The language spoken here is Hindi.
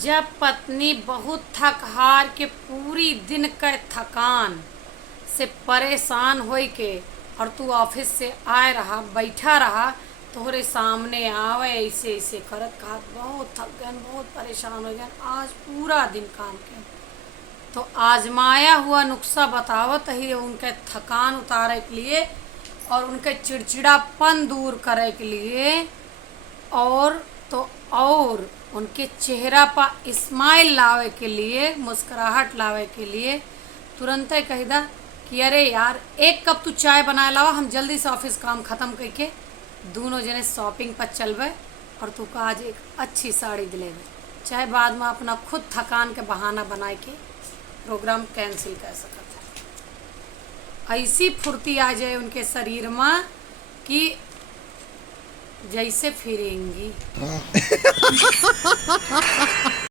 जब पत्नी बहुत थक हार के पूरी दिन के थकान से परेशान होई के और तू ऑफिस से आए रहा बैठा रहा तोहरे सामने आवे ऐसे ऐसे करत कहत बहुत थक गए बहुत परेशान हो गए आज पूरा दिन काम के तो आजमाया हुआ नुस्खा बतावत ही उनके थकान उतारे के लिए और उनके चिड़चिड़ापन दूर करे के लिए और तो और उनके चेहरा पर स्माइल लावे के लिए मुस्कुराहट लावे के लिए तुरंत ही कही दा कि अरे यार एक कप तू चाय बना लावा हम जल्दी से ऑफिस काम ख़त्म करके दोनों जने शॉपिंग पर चलबे और तू का आज एक अच्छी साड़ी दिलेबे चाहे बाद में अपना खुद थकान के बहाना बनाए के प्रोग्राम कैंसिल कर सकत है। ऐसी फुर्ती आ जाए उनके शरीर में कि जैसे फिरेंगी।